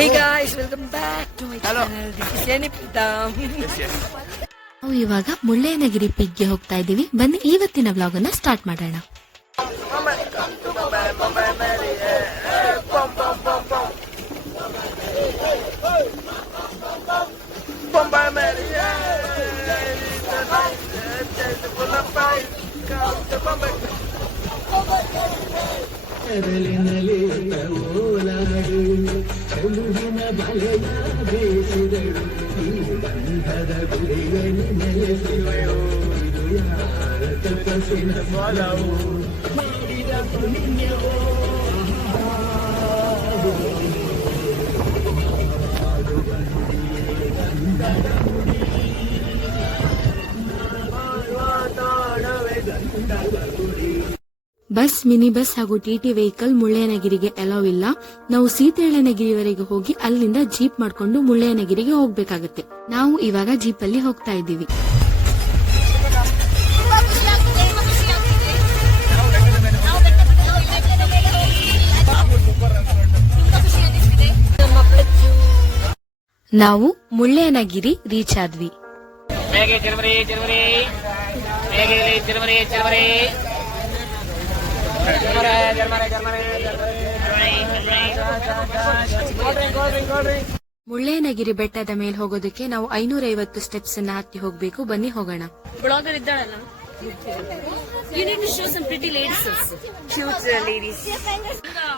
Hey guys, welcome back to my channel. This is Yanipita. ನಾವು ಇವಾಗ ಮುಳ್ಳಯ್ಯನಗಿರಿ ಪೀಕ್ಗೆ ಹೋಗ್ತಾ ಇದ್ದೀವಿ. ಬನ್ನಿ ಇವತ್ತಿನ ವ್ಲಾಗ್ ಅನ್ನ ಸ್ಟಾರ್ಟ್ ಮಾಡೋಣ. ಬಸ್, ಮಿನಿ ಬಸ್ ಹಾಗೂ ಟಿಟಿ ವೆಹಿಕಲ್ ಮುಳ್ಳಯ್ಯನಗಿರಿಗೆ ಅಲೌ ಇಲ್ಲ. ನಾವು ಸೀತೆಳ್ಳನಗಿರಿವರೆಗೆ ಹೋಗಿ ಅಲ್ಲಿಂದ ಜೀಪ್ ಮಾಡ್ಕೊಂಡು ಮುಳ್ಳಯ್ಯನಗಿರಿಗೆ ಹೋಗ್ಬೇಕಾಗತ್ತೆ. ನಾವು ಇವಾಗ ಜೀಪ್ ಅಲ್ಲಿ ಹೋಗ್ತಾ ಇದ್ದೀವಿ. ನಾವು ಮುಳ್ಳಯ್ಯನಗಿರಿ ರೀಚ್ ಆದ್ವಿ. ಮುಳ್ಳಯ್ಯನಗಿರಿ ಬೆಟ್ಟದ ಮೇಲೆ ಹೋಗೋದಕ್ಕೆ ನಾವು 550 ಸ್ಟೆಪ್ಸ್ ಅನ್ನ ಹತ್ತಿ ಹೋಗ್ಬೇಕು. ಬನ್ನಿ ಹೋಗೋಣ. ಬ್ಲಾಗರ್ ಇದ್ದಾಳಲ್ಲ, you need to show some pretty ladies also. Cute ladies.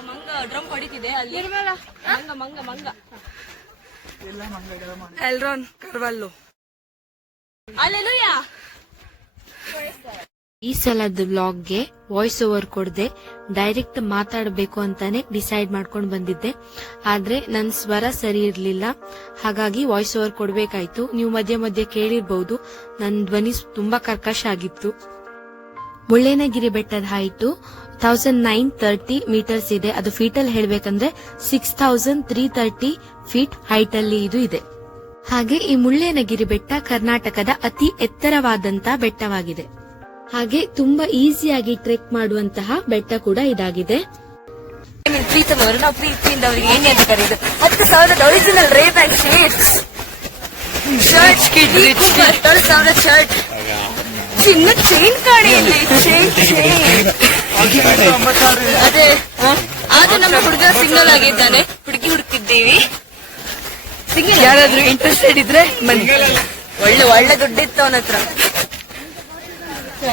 ಮಂಗ ಡ್ರಮ್ ಹೊಡಿತಿದೆ ಅಲ್ಲಿ. ಮಂಗ Elron Carvalho. Hallelujah. ಈ ಸಲದ ವ್ಲಾಗ್ಗೆ ವಾಯ್ಸ್ ಓವರ್ ಕೊಡದೆ ಡೈರೆಕ್ಟ್ ಮಾತಾಡಬೇಕು ಅಂತಾನೆ ಡಿಸೈಡ್ ಮಾಡ್ಕೊಂಡು ಬಂದಿದ್ದೆ. ಆದ್ರೆ ನನ್ನ ಸ್ವರ ಸರಿ ಇರ್ಲಿಲ್ಲ, ಹಾಗಾಗಿ ವಾಯ್ಸ್ ಓವರ್ ಕೊಡ್ಬೇಕಾಯ್ತು. ನೀವು ಮಧ್ಯ ಮಧ್ಯೆ ಕೇಳಿರ್ಬಹುದು, ನನ್ನ ಧ್ವನಿ ತುಂಬಾ ಕರ್ಕಶ ಆಗಿತ್ತು. ಮುಳ್ಳಯ್ಯನಗಿರಿ ಬೆಟ್ಟದ ಹೈಟ್ 1930 ಮೀಟರ್ಸ್ ಇದೆ. ಅದು ಫೀಟ್ ಅಲ್ಲಿ ಹೇಳ್ಬೇಕಂದ್ರೆ 6330 ಫೀಟ್ ಹೈಟ್ ಅಲ್ಲಿ ಇದು ಇದೆ. ಹಾಗೆ ಈ ಮುಳ್ಳಯ್ಯನಗಿರಿ ಬೆಟ್ಟ ಕರ್ನಾಟಕದ ಅತಿ ಎತ್ತರವಾದಂತ ಬೆಟ್ಟವಾಗಿದೆ. ಹಾಗೆ ತುಂಬಾ ಈಸಿಯಾಗಿ ಟ್ರೆಕ್ ಮಾಡುವಂತಹ ಬೆಟ್ಟ ಕೂಡ ಇದಾಗಿದೆ. ಪ್ರೀತಮವರು ನಾವು ಪ್ರೀತಿಯಿಂದ ಅವರಿಗೆ ಏನೇ ಅಂತ ಕರೆಯುದು. 10,000 original rape and shades shirt, 12,000 shirt, ಚಿನ್ನ ಚೈನ್ ಕಾಣೆಯಲ್ಲಿ ಚೈನ್. ಅದೇ ಆದ್ರೆ ನಮ್ಮ ಹುಡುಗ ಸಿಂಗಲ್ ಆಗಿದ್ದಾನೆ, ಹುಡುಗಿ ಹುಡುಕಿದ್ದೀವಿ. ಯಾರಾದ್ರೂ ಇಂಟ್ರೆಸ್ಟೆಡ್ ಇದ್ರೆ ಬನ್ನಿ. ಒಳ್ಳೆ ದುಡ್ಡಿತ್ತು ಅವನ ಹತ್ರ.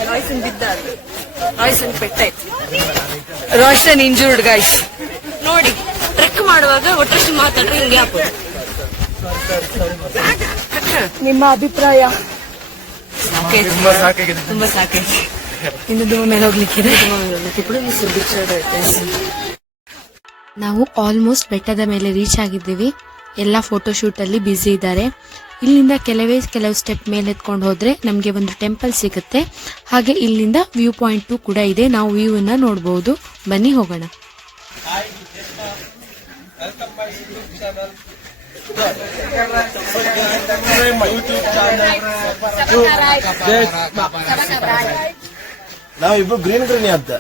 ರಾಯ್ಸನ್ ಬಿದ್ದ, ರಾಯ್ಸನ್ ಪೆಟ್ಟಾಯ್ತು. Royson injured guys. ನೋಡಿ, ಟ್ರೆಕ್ ಮಾಡುವಾಗ ಒಟ್ಟಷ್ಟು ಮಾತಾಡ್ರೆ ಹಿಂಗೆ ಹಾಕೋದು. ನಿಮ್ಮ ಅಭಿಪ್ರಾಯ? ತುಂಬಾ ಸಾಕಾಗಿದೆ. ಇನ್ನು ಧೂಮ ಮೇಲೆ ಹೋಗ್ಲಿಕ್ಕಿದೆ. ನಾವು ಆಲ್ಮೋಸ್ಟ್ ಬೆಟ್ಟದ ಮೇಲೆ ರೀಚ್ ಆಗಿದ್ದೀವಿ. ಎಲ್ಲ ಫೋಟೋ ಶೂಟ್ ಅಲ್ಲಿ ಬ್ಯುಸಿ ಇದ್ದಾರೆ. ಇಲ್ಲಿಂದ ಕೆಲವು ಸ್ಟೆಪ್ ಮೇಲೆ ಎತ್ಕೊಂಡು ಹೋದ್ರೆ ನಮ್ಗೆ ಒಂದು ಟೆಂಪಲ್ ಸಿಗುತ್ತೆ. ಹಾಗೆ ಇಲ್ಲಿಂದ ವ್ಯೂ ಪಾಯಿಂಟ್ ಕೂಡ ಇದೆ. ನಾವು ವ್ಯೂ ಅನ್ನ ನೋಡಬಹುದು. ಬನ್ನಿ ಹೋಗೋಣ. ನಾವಿಬ್ರು ಗ್ರೀನ್ ಅಂತ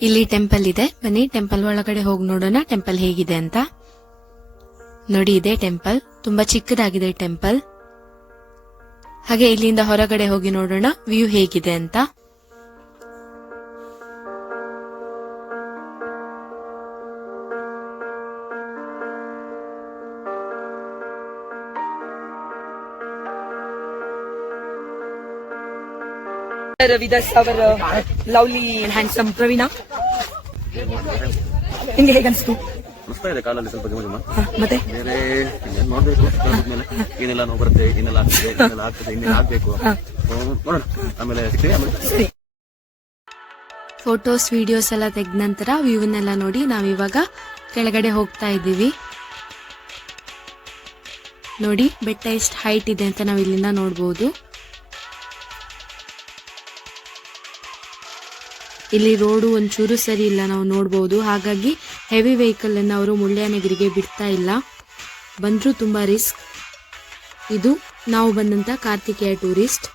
ಇಲ್ಲಿ ಟೆಂಪಲ್ ಇದೆ. ಬನ್ನಿ ಟೆಂಪಲ್ ಒಳಗಡೆ ಹೋಗಿ ನೋಡೋಣ ಟೆಂಪಲ್ ಹೇಗಿದೆ ಅಂತ. ನೋಡಿ, ಇದೆ ಟೆಂಪಲ್. ತುಂಬಾ ಚಿಕ್ಕದಾಗಿದೆ ಟೆಂಪಲ್. ಹಾಗೆ ಇಲ್ಲಿಂದ ಹೊರಗಡೆ ಹೋಗಿ ನೋಡೋಣ ವ್ಯೂ ಹೇಗಿದೆ ಅಂತ. ರವಿದಾಸ್ ಅವರ ಲವ್ಲಿ ಹ್ಯಾಂಡ್ಸಮ್ ಪ್ರವೀಣ, ನಿಮ್ಗೆ ಹೇಗನ್ಸ್ತು? ಅನಿಸ್ತಾ ಇದೆ ಕಾಲಲ್ಲಿ ಸ್ವಲ್ಪ ಜಮ ಮತ್ತೆ ಬೇರೆ ನೋಡ್ಬೇಕು. ಏನೆಲ್ಲ ನೋವು ಬರುತ್ತೆ, ಏನೆಲ್ಲ ಆಗ್ತದೆ, ಇನ್ನೆಲ್ಲ ಆಗ್ಬೇಕು ನೋಡೋಣ. ಆಮೇಲೆ ಸರಿ. ಫೋಟೋಸ್ ವಿಡಿಯೋಸ್ ಎಲ್ಲ ತೆಗೆದ ನಂತರ ವ್ಯೂವನ್ನೆಲ್ಲ ನೋಡಿ ನಾವಿವಾಗ ಕೆಳಗಡೆ ಹೋಗ್ತಾ ಇದ್ದೀವಿ. ನೋಡಿ ಬೆಟ್ಟ ಎಷ್ಟು ಹೈಟ್ ಇದೆ ಅಂತ ನಾವು ಇಲ್ಲಿಂದ ನೋಡಬಹುದು. ಇಲ್ಲಿ ರೋಡು ಒಂಚೂರು ಸರಿ ಇಲ್ಲ, ನಾವು ನೋಡಬಹುದು. ಹಾಗಾಗಿ ಹೆವಿ ವೆಹಿಕಲ್ ಅನ್ನು ಅವರು ಮುಳ್ಳಯ್ಯನಗಿರಿಗೆ ಬಿಡ್ತಾ ಇಲ್ಲ. ಬಂದ್ರೂ ತುಂಬಾ ರಿಸ್ಕ್. ಇದು ನಾವು ಬಂದಂತ ಕಾರ್ತಿಕೇಯ ಟೂರಿಸ್ಟ್.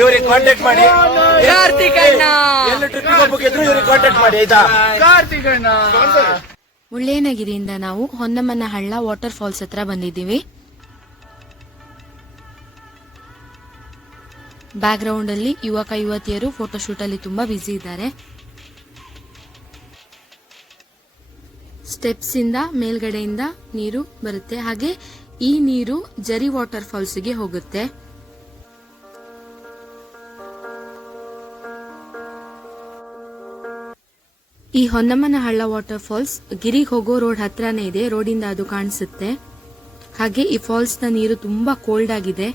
ಇವ್ರಿಗೆ ಕಾಂಟ್ಯಾಕ್ಟ್ ಮಾಡಿ. ಕಾರ್ತಿಕಣ್ಣ ಎಲ್ಲ ಟ್ರಿಪ್ ಹೋಗ್ಬೇಕಿದ್ರು ಇವ್ರಿಗೆ ಕಾಂಟ್ಯಾಕ್ಟ್ ಮಾಡಿ ಆಯ್ತಾ. ಕಾರ್ತಿಕಣ್ಣ. ಮುಳ್ಳಯ್ಯನಗಿರಿಯಿಂದ ನಾವು ಹೊನ್ನಮ್ಮನಹಳ್ಳ ವಾಟರ್ ಫಾಲ್ಸ್ ಹತ್ರ ಬಂದಿದ್ದೀವಿ. ಬ್ಯಾಕ್ ಗ್ರೌಂಡ್ ಅಲ್ಲಿ ಯುವಕ ಯುವತಿಯರು ಫೋಟೋಶೂಟ್ ಅಲ್ಲಿ ತುಂಬಾ ಬ್ಯುಸಿ ಇದ್ದಾರೆ. ಸ್ಟೆಪ್ಸ್ ಇಂದ ಮೇಲ್ಗಡೆಯಿಂದ ನೀರು ಬರುತ್ತೆ. ಹಾಗೆ ಈ ನೀರು ಜರಿ ವಾಟರ್ ಫಾಲ್ಸ್ ಗೆ ಹೋಗುತ್ತೆ. ಈ ಹೊನ್ನಮ್ಮನಹಳ್ಳ ವಾಟರ್ ಫಾಲ್ಸ್ ಗಿರಿಗೆ ಹೋಗೋ ರೋಡ್ ಹತ್ರನೇ ಇದೆ. ರೋಡಿಂದ ಅದು ಕಾಣಿಸುತ್ತೆ. ಹಾಗೆ ಈ ಫಾಲ್ಸ್ ನ ನೀರು ತುಂಬಾ ಕೋಲ್ಡ್ ಆಗಿದೆ.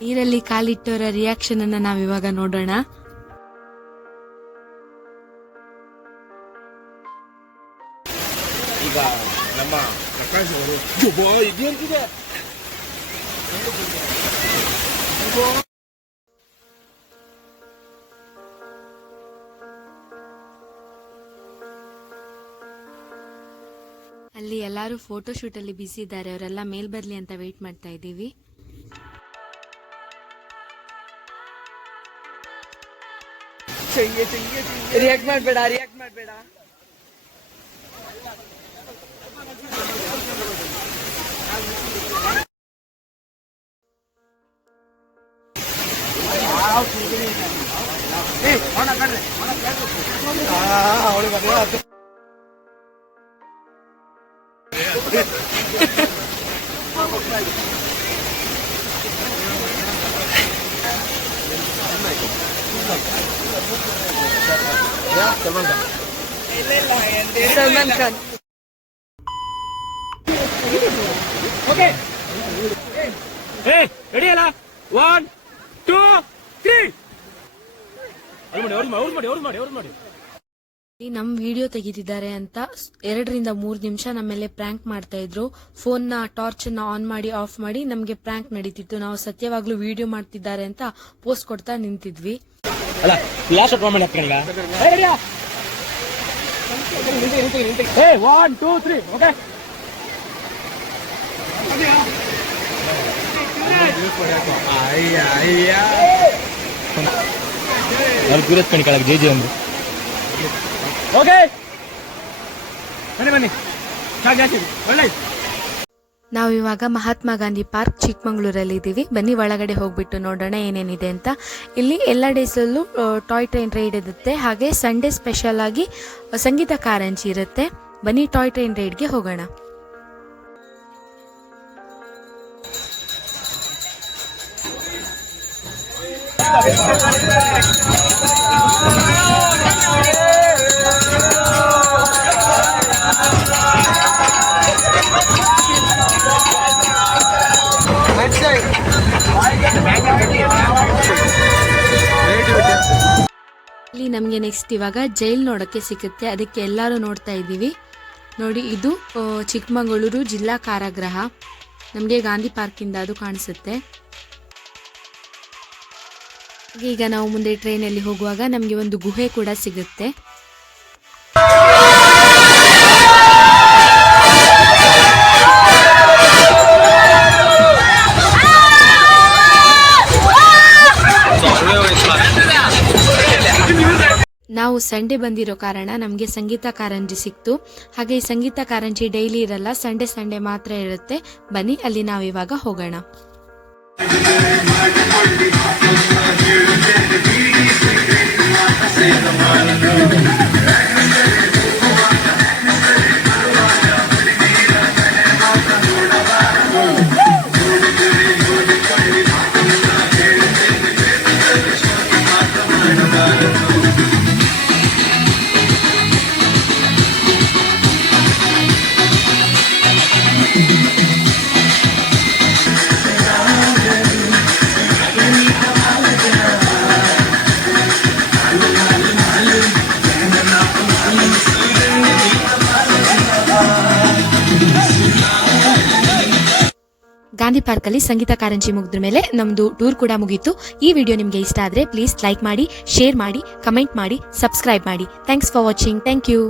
ನೀರಲ್ಲಿ ಕಾಲಿಟ್ಟವರ ರಿಯಾಕ್ಷನ್ ಅನ್ನ ನಾವಿವಾಗ ನೋಡೋಣ. ಈಗ ನಮ್ಮ ಪ್ರಕಾಶ್ ಅವರು ಇದೇಂತಿದೆ. ಅಲ್ಲಿ ಎಲ್ಲರೂ ಫೋಟೋಶೂಟ್ ಅಲ್ಲಿ ಬಿಸಿ ಇದ್ದಾರೆ. ಅವರೆಲ್ಲ ಮೇಲ್ ಬರ್ಲಿ ಅಂತ ವೇಟ್ ಮಾಡ್ತಾ ಇದ್ದೀವಿ. ರಿಯಾಕ್ಟ್ ಮಾಡ್ಬೇಡ. ಸಲ್ಮಾನ್ ಖಾನ್. ರೆಡಿ ಅಲ್ಲ? 1 2 3 ಮಾಡಿ. ನಮ್ ವಿಡಿಯೋ ತೆಗಿತಿದ್ದಾರೆ ಅಂತ 2 ರಿಂದ 3 ನಿಮಿಷ ನಮ್ಮೇಲೆ ಪ್ರ್ಯಾಂಕ್ ಮಾಡ್ತಾ ಇದ್ರು. ಫೋನ್ ನ ಟಾರ್ಚ್ ನ ಆನ್ ಮಾಡಿ ಆಫ್ ಮಾಡಿ ನಮ್ಗೆ ಪ್ರ್ಯಾಂಕ್ ನಡೀತಿತ್ತು. ನಾವು ಸತ್ಯವಾಗ್ಲೂ ವಿಡಿಯೋ ಮಾಡ್ತಿದ್ದಾರೆ ಅಂತ ಪೋಸ್ಟ್ ಕೊಡ್ತಾ ನಿಂತಿದ್ವಿ. ಅಲ್ಲ ಲಾಸ್ಟ್ ಕಾಮೆಂಟ್ ಹಾಕ್ಕೊಂಡ. 1 2 3 ಓಕೆ. ಪೂರೈಸ್ಕೊಂಡು ಕೆಳಗೆ ಜೆ ಒಂದು. ಓಕೆ ಬನ್ನಿ ಒಳ್ಳೆ. ನಾವಿವಾಗ ಮಹಾತ್ಮ ಗಾಂಧಿ ಪಾರ್ಕ್ ಚಿಕ್ಕಮಂಗ್ಳೂರಲ್ಲಿ ಇದ್ದೀವಿ. ಬನ್ನಿ ಒಳಗಡೆ ಹೋಗ್ಬಿಟ್ಟು ನೋಡೋಣ ಏನೇನಿದೆ ಅಂತ. ಇಲ್ಲಿ ಎಲ್ಲ ಡೇಸಲ್ಲೂ ಟಾಯ್ ಟ್ರೈನ್ ರೈಡ್ ಇರುತ್ತೆ. ಹಾಗೆ ಸಂಡೇ ಸ್ಪೆಷಲ್ ಆಗಿ ಸಂಗೀತ ಕಾರಂಜಿ ಇರುತ್ತೆ. ಬನ್ನಿ ಟಾಯ್ ಟ್ರೈನ್ ರೈಡ್ಗೆ ಹೋಗೋಣ. ಇಲ್ಲಿ ನಮಗೆ ನೆಕ್ಸ್ಟ್ ಇವಾಗ ಜೈಲ್ ನೋಡಕ್ಕೆ ಸಿಗುತ್ತೆ. ಅದಕ್ಕೆ ಎಲ್ಲರೂ ನೋಡ್ತಾ ಇದ್ದೀವಿ. ನೋಡಿ, ಇದು ಚಿಕ್ಕಮಗಳೂರು ಜಿಲ್ಲಾ ಕಾರಾಗೃಹ. ನಮಗೆ ಗಾಂಧಿ ಪಾರ್ಕಿಂದ ಅದು ಕಾಣಿಸುತ್ತೆ. ಈಗ ನಾವು ಮುಂದೆ ಟ್ರೈನಲ್ಲಿ ಹೋಗುವಾಗ ನಮಗೆ ಒಂದು ಗುಹೆ ಕೂಡ ಸಿಗುತ್ತೆ. ನಾವು ಸಂಡೇ ಬಂದಿರೋ ಕಾರಣ ನಮಗೆ ಸಂಗೀತ ಕಾರಂಜಿ ಸಿಕ್ತು. ಹಾಗೆ ಈ ಸಂಗೀತ ಕಾರಂಜಿ ಡೈಲಿ ಇರಲ್ಲ, ಸಂಡೇ ಮಾತ್ರ ಇರುತ್ತೆ. ಬನ್ನಿ ಅಲ್ಲಿ ನಾವಿವಾಗ ಹೋಗೋಣ. ಗಾಂಧಿ ಪಾರ್ಕ್ ಅಲ್ಲಿ ಸಂಗೀತ ಕಾರಂಜಿ ಮುಗಿದ್ರ ಮೇಲೆ ನಮ್ದು ಟೂರ್ ಕೂಡ ಮುಗೀತು. ಈ ವಿಡಿಯೋ ನಿಮಗೆ ಇಷ್ಟ ಆದ್ರೆ ಪ್ಲೀಸ್ ಲೈಕ್ ಮಾಡಿ, ಶೇರ್ ಮಾಡಿ, ಕಮೆಂಟ್ ಮಾಡಿ, ಸಬ್ಸ್ಕ್ರೈಬ್ ಮಾಡಿ. Thanks for watching. Thank you.